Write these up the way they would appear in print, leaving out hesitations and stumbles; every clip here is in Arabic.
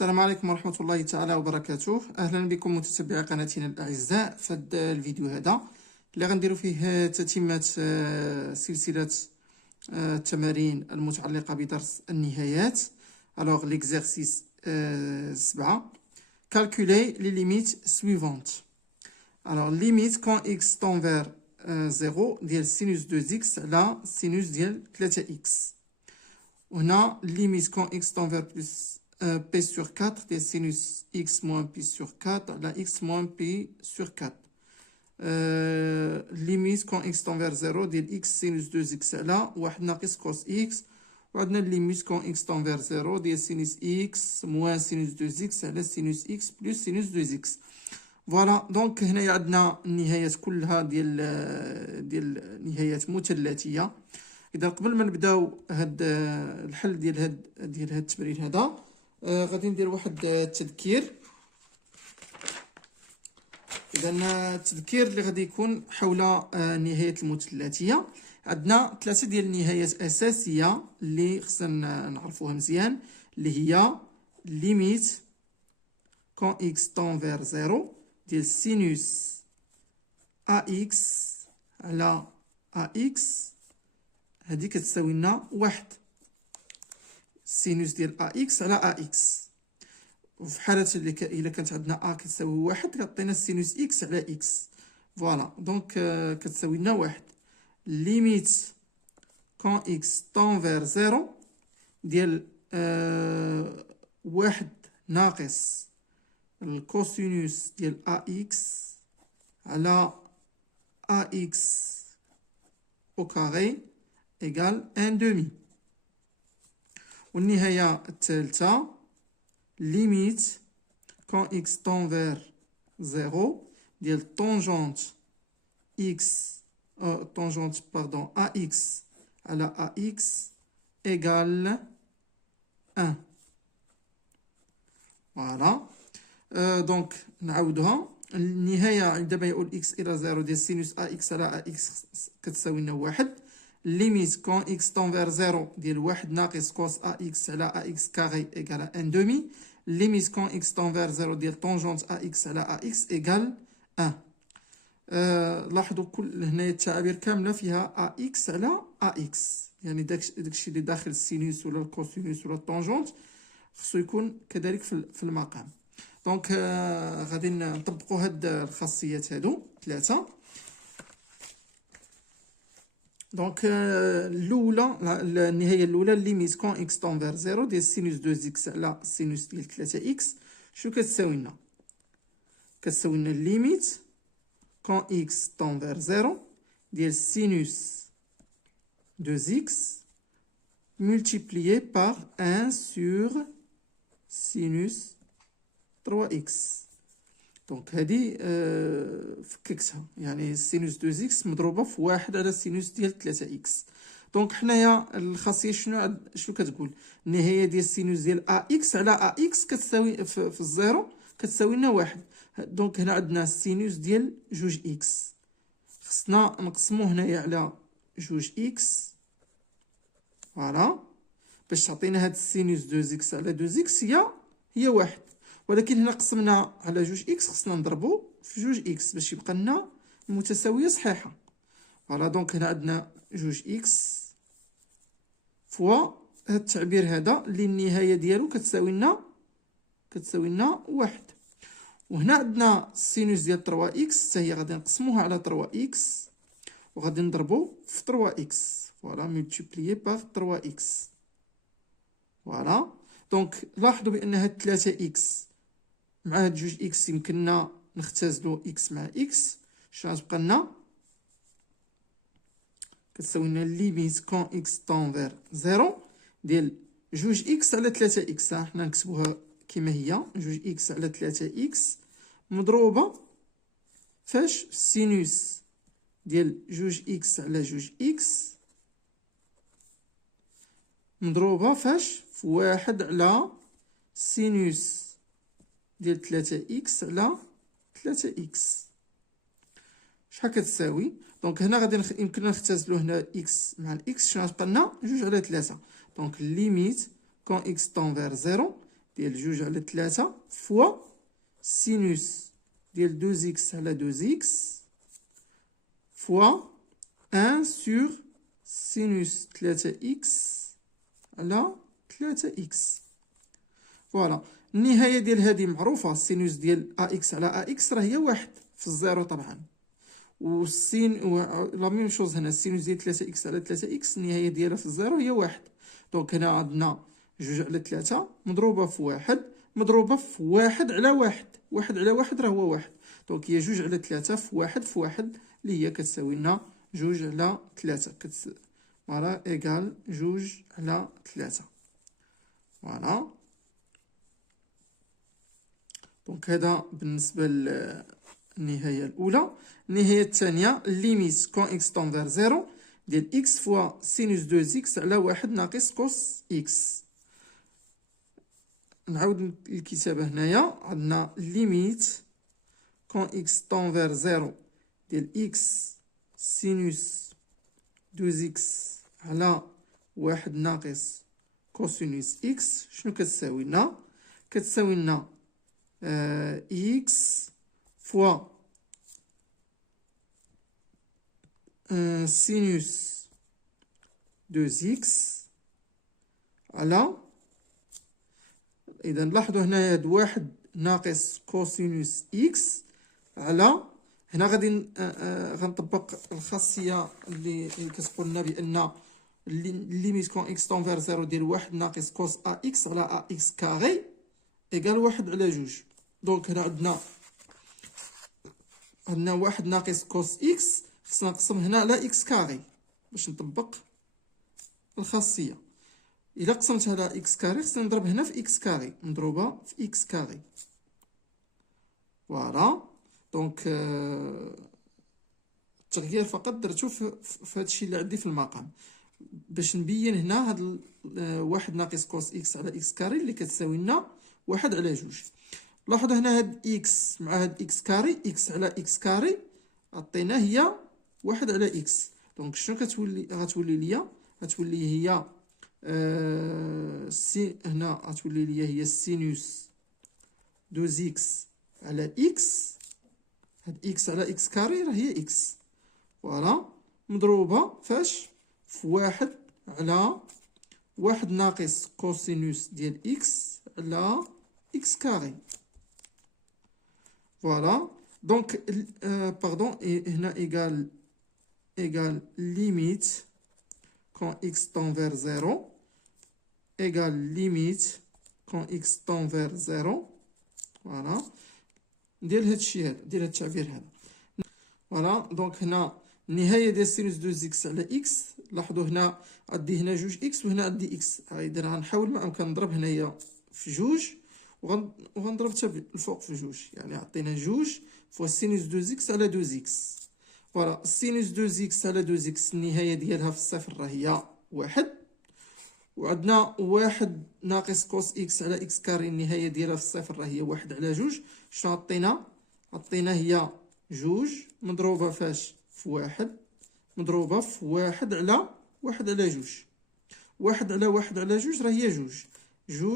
السلام عليكم ورحمة الله تعالى وبركاته. أهلا بكم متتبعي قناتنا الأعزاء. في هذا الفيديو هذا اللي غنديرو فيه تتمة سلسلة التمارين المتعلقة بدرس النهايات. Alors l'exercice 7. Calculer les limites suivantes. Alors limite quand x tend vers 0 ديال sinus 2x على sinus ديال 3x. هنا limite quand x tend vers plus p sur 4 des sinus x moins pi sur 4 la x moins pi sur 4. Limite quand x tend vers 0 ديال x sinus 2x على 1 ناقص cos x. وعندنا limite quand x tend vers 0 ديال sinus x moins sinus 2x على sinus x plus sinus 2x. فوالا دونك هنايا عندنا النهايات كلها ديال نهايات مثلثيه. اذا قبل ما نبداو هاد الحل ديال هاد التمرين هذا غادي ندير واحد التذكير. اذا التذكير اللي غادي يكون حول نهايات المثلثيه، عندنا ثلاثه ديال النهايات اساسيه اللي خصنا نعرفوها مزيان، اللي هي ليميت كون اكس طون فير 0 ديال سينوس ax على ax، هذه كتساوي لنا 1 سينوس ديال ax على ax. وفي حالة إلا كانت عندنا a كتساوي 1 كتعطينا سينوس x على x. فوالا دونك كتساوي لنا 1 ليميت كون x طون فير 0 ديال 1 ناقص الكوسينوس ديال ax على ax au carré égale 1 demi. والنهاية الثالثة limite quand x tend vers 0 ديال tangente x tangente pardon ax على ax égale 1. فوالا دونك نعاودوها. النهاية عندما يؤول x إلى 0 ديال سينوس ax على ax كتساوي لنا 1 ليميت كون x طون فير 0 ديال 1 ناقص كوس ax على ax كاري إيكال 1 دومي. ليميت كون x طون فير 0 ديال طونجونت ax على ax إيكال 1. لاحظوا كل هنايا التعابير كاملة فيها ax على ax، يعني داكشي اللي داخل السينوس ولا الكوسينوس ولا الطونجونت خصو يكون كذلك في المقام. دونك غادي نطبقوا هاد الخاصيات هادو ثلاثة. دونك الاولى النهايه الاولى ليميت كون اكس طون فير 0 ديال سينوس 2 اكس على سينوس ديال 3 اكس شنو كتساوي لنا؟ كتساوي لنا ليميت كون اكس طون فير 0 ديال سينوس 2 اكس multiplié par 1 sur sinus 3 اكس. دونك هادي فككتها، يعني سينوس 2 اكس مضروبه في 1 على سينوس ديال 3 اكس. دونك حنايا الخاصيه شنو كتقول؟ النهايه ديال السينوس ديال ax على ax كتساوي في الزيرو كتساوي لنا 1. دونك هنا عندنا السينوس ديال 2 اكس، خصنا نقسمو هنايا على 2 اكس. فوالا باش تعطينا هاد السينوس 2 اكس على 2 اكس هي 1، ولكن هنا قسمنا على 2 اكس خصنا نضربو في 2 اكس باش يبقى لنا المتساويه صحيحه. فوالا دونك هنا عندنا 2 اكس فوا هاد التعبير هذا اللي النهايه ديالو كتساوي لنا 1. وهنا عندنا السينوس ديال 3 اكس حتى هي غادي نقسموها على 3 اكس وغادي نضربو في 3 اكس. فوالا ملتيبليي باغ 3 اكس. فوالا دونك لاحظوا بان هاد 3 اكس مع هاد 2 اكس يمكننا نختزلو اكس مع اكس. شنو غتبقى لنا؟ كتساوي لنا ليميت كون اكس طون فير 0 ديال 2 اكس على 3 اكس. حنا نكتبوها كما هي 2 اكس على 3 اكس مضروبه فاش سينوس ديال 2 اكس على 2 اكس مضروبه فاش في 1 على سينوس ديال 3 اكس على 3 اكس. شحال كتساوي؟ دونك هنا غادي يمكننا نختزلو هنا اكس مع الاكس. شنو غتبقى لنا؟ 2 على 3. دونك ليميت كون اكس طون فير 0 ديال 2 على 3 فوا سينوس ديال 2 إكس على 2 إكس فوا 1 سور سينوس 3 إكس على 3 إكس. فوالا النهاية ديال هذه معروفة، السينوس ديال أ إكس على أ إكس راه هي واحد في الزيرو طبعا، والسين لا ميم شوز هنا السينوس ديال 3 إكس على 3 إكس النهاية ديالها في الزيرو هي واحد. دونك هنا عندنا 2 على 3 مضروبة في واحد مضروبة في واحد على واحد، واحد على واحد راه هو واحد، دونك هي 2 على 3 في واحد اللي هي كتساوي لنا 2 على 3 فوالا إيكال 2 على 3. فوالا دونك هذا بالنسبة للنهاية الأولى. النهاية الثانية ليميت كون إكس طون فير زيرو ديال إكس فوا سينوس 2 إكس على واحد ناقص كوس إكس. نعاود الكتابة هنايا، عندنا ليميت كون إكس طون فير زيرو ديال إكس سينوس 2 إكس على واحد ناقص كوسينوس إكس شنو كتساوي لنا؟ كتساوي لنا إكس فوا سينوس 2 إكس على، إذا لاحظوا هنا هاد واحد ناقص كوسينوس إكس على، هنا غادي غنطبق الخاصية اللي كتقول لنا بأن ليميت كون إكس طون فير زيرو ديال واحد ناقص كوس أ إكس على أ إكس كاغي إيكال واحد على 2. دونك هنا عندنا واحد ناقص كوس إكس خصنا نقسم هنا على إكس كاغي باش نطبق الخاصية. إلا قسمتها على إكس كاري خصني نضرب هنا في إكس كاري مضروبة في إكس كاري. فوالا دونك التغيير فقط درتو في هادشي اللي عندي في المقام باش نبين هنا هاد واحد ناقص كوس إكس على إكس كاري اللي كتساوي لنا واحد على 2. لاحظوا هنا هاد إكس مع هاد إكس كاري، إكس على إكس كاري عطينا هي واحد على إكس، دونك شنو غتولي ليا؟ غتولي هي هنا غتولي ليا هي سينوس 2 إكس على إكس، هاد إكس على إكس كاري راه هي إكس، فوالا مضروبة فاش؟ في واحد على واحد ناقص كوسينوس ديال إكس على إكس كاري. فوالا دونك باردون هنا إيكال ليميت كون إكس طون فير زيرو إيكال ليميت كون إكس طون فير زيرو. فوالا ندير هادشي هذا، ندير هاد التعبير هذا. فوالا دونك هنا النهاية ديال سينوس 2 إكس على إكس، لاحظوا هنا عندي هنا 2 إكس وهنا عندي إكس، إذا غنحاول ما أمكن نضرب هنايا في 2 وغنضرب حتى الفوق في 2، يعني عطينا 2 فوا سينوس 2 إكس على 2 إكس. فوالا سينوس 2 إكس على 2 إكس النهاية ديالها في الصفر راه هي واحد، وعندنا واحد ناقص كوس إكس على إكس كاري النهاية ديالها في الصفر راه هي واحد على 2. شنو عطينا هي 2 مضروبة فاش؟ في واحد مضروبة في واحد على 2، واحد على 2 راه هي 2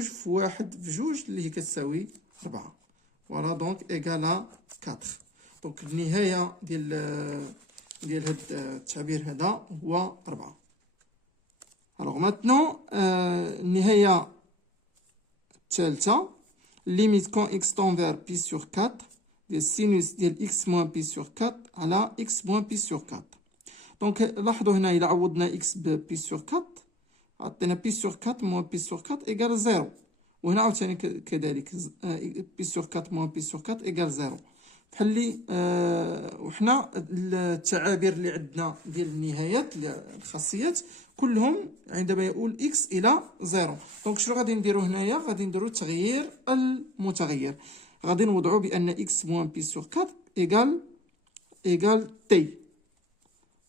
في واحد في 2 اللي هي كتساوي 4. فوالا دونك إيكالا 4. دونك النهاية ديال هاد التعبير هذا هو 4. الوغ ماتنون النهاية الثالثة ليميت كون إكس طون فير بي سور 4 ديال سينوس ديال إكس موان بي سور 4 على إكس موان بي سور 4. دونك لاحظوا هنا إلا عوضنا إكس ببي سور 4 عطينا بي سور 4 موان بي سور 4 إيكال 0، وهنا عاوتاني كذلك بي سور 4 موان بي سور 4 إيكال 0. بحال اللي وحنا التعابير اللي عندنا ديال النهايات الخاصيات كلهم عندما يؤول إكس إلى 0. دونك شنو غادي نديرو هنايا؟ غادي نديرو تغيير المتغير، غادي نوضعو بأن إكس موان بي سور 4 إيكال تي.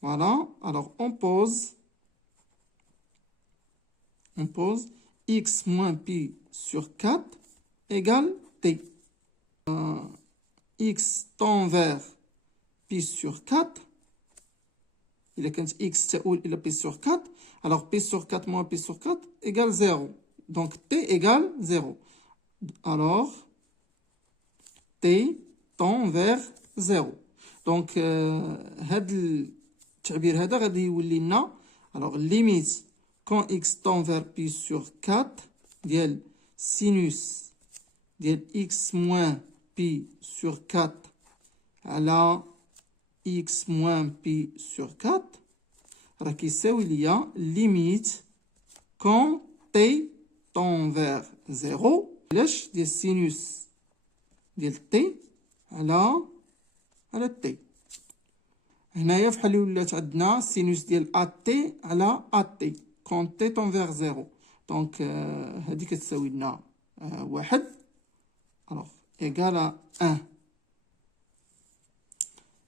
Voilà, alors on pose x moins pi sur 4 égale t. X tend vers pi sur 4. Il est quand x تؤول إلى pi sur 4. Alors pi sur 4 moins pi sur 4 égale 0. Donc t égale 0. alors t tend vers 0. دونك هاد التعبير هذا غادي يولي لنا alors limite quand x tend vers pi sur 4 ديال sinus ديال x moins pi sur 4 على x moins pi sur 4 راه كيساوي ليا limite quand t tend vers 0 علاش ديال sinus ديال t على t. هنايا فحال ولات عندنا سينوس ديال ات على ات كون تي طون فيغ 0. دونك هادي كتساوي لنا واحد الوغ ايكال 1.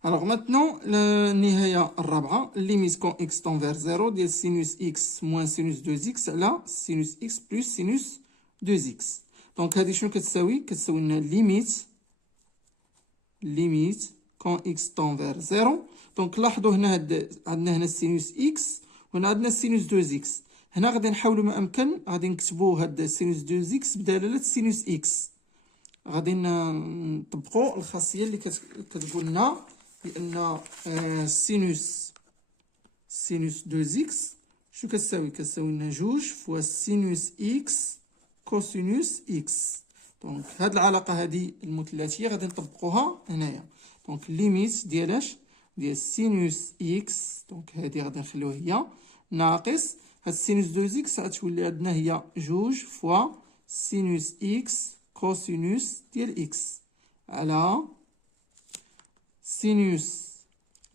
الوغ ماتنون النهايه الرابعه ليميت كون اكس طون فيغ 0 ديال سينوس اكس موان سينوس 2 اكس على سينوس اكس بلس سينوس 2 اكس. دونك هادي شنو كتساوي لنا ليميت كون اكس طون فيغ 0. دونك لاحظوا هنا عندنا هنا السينوس اكس وهنا عندنا السينوس 2 اكس. هنا غادي نحاولوا ما امكن غادي نكتبوا هاد السينوس 2 اكس بدلاله السينوس اكس. غادي نطبقوا الخاصيه اللي كتقول لنا بان سينوس 2 اكس شنو كتساوي لنا 2 فوا سينوس اكس كوسينوس اكس. دونك هاد العلاقه هذه المثلثيه غادي نطبقوها هنايا. دونك ليميت ديال ديال سينوس اكس دونك هادي غادي نخليوها هي ناقص هاد سينوس 2 اكس غتولي عندنا هي 2 فوا سينوس اكس كوسينوس ديال اكس على سينوس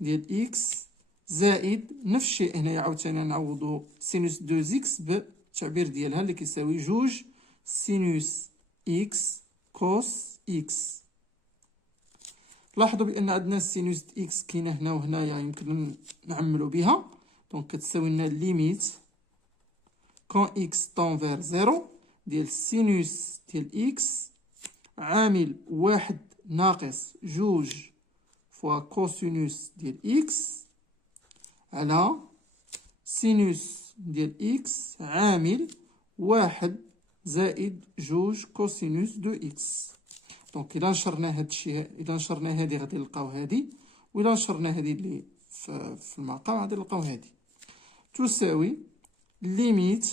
ديال اكس زائد نفس الشيء هنايا عاوتاني نعوضو سينوس 2 اكس بالتعبير ديالها اللي كيساوي 2 سينوس اكس كوس اكس. لاحظوا بان عندنا السينوس اكس كاينه هنا وهنايا يمكن نعملوا بها. دونك كتساوي لنا ليميت كون اكس طون فير 0 ديال سينوس ديال اكس عامل واحد ناقص 2 فوا كوسينوس ديال اكس على سينوس ديال اكس عامل واحد زائد 2 كوسينوس دو اكس. دونك الا نشرنا هاد الشيء الا نشرنا هادي غادي نلقاو هادي وإلا نشرنا هادي اللي في المقام غادي نلقاو هادي تساوي ليميت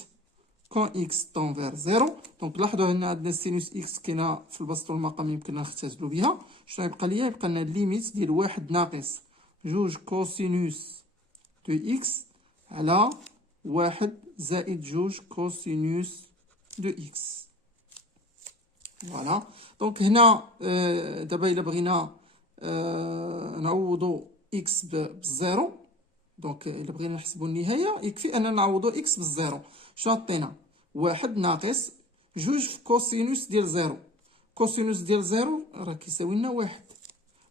كون اكس طون فير 0. دونك لاحظوا هنا عندنا سينوس اكس كاينه في البسط والمقام يمكننا نختزلوا بها. شنو يبقى ليا؟ يبقى لنا ليميت ديال واحد ناقص 2 كوسينوس دو اكس على واحد زائد 2 كوسينوس دو اكس. فوالا. دونك هنا دابا الا بغينا نعوضو اكس بالزيرو. دونك الا بغينا نحسبو النهايه يكفي اننا نعوضو اكس بالزيرو. شنو عطينا؟ واحد ناقص 2 في كوسينوس ديال زيرو. كوسينوس ديال زيرو راه كيساوي لنا واحد.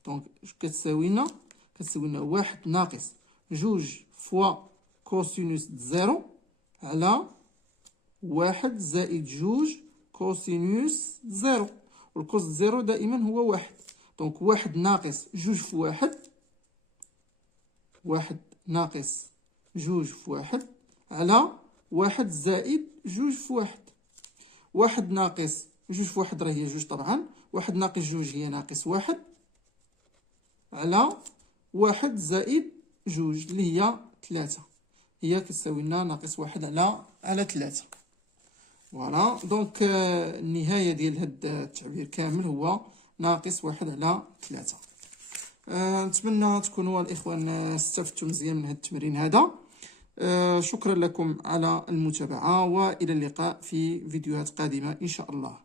دونك كتساوي لنا واحد ناقص 2 فوا كوسينوس زيرو على واحد زائد 2 كوسينوس زيرو. والكوس زيرو دائما هو واحد. دونك واحد ناقص 2 في واحد، واحد ناقص 2 في واحد على واحد زائد 2 في واحد. واحد ناقص 2 في واحد راه هي 2 طبعا. واحد ناقص 2 هي ناقص واحد على واحد زائد 2 اللي هي 3. هي كتساوي لنا ناقص واحد على 3. فوالا. دونك النهاية ديال هاد التعبير كامل هو ناقص واحد على 3. نتمنى تكونوا الإخوان استفدتوا مزيان من هاد التمرين هذا. شكرا لكم على المتابعة وإلى اللقاء في فيديوهات قادمة إن شاء الله.